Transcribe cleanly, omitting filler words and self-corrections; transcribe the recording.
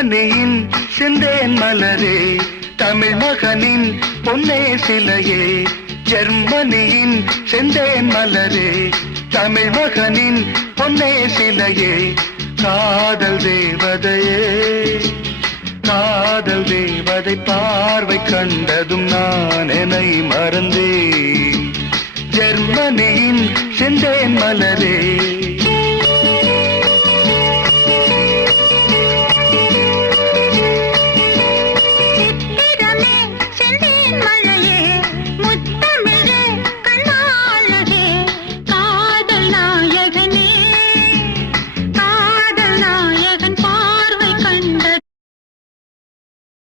ஜெர்மனியின் செந்தேன் மலரே, தமிழ் மகனின் பொன்னே சிலையே. ஜெர்மனியின் செந்தேன் மலரே, தமிழ் மகனின் பொன்னே சிலையே. காதல் தேவதையே, காதல் தேவதை பார்வை கண்டதும் நான் என்னை மறந்தேன். ஜெர்மனியின் செந்தேன் மலரே.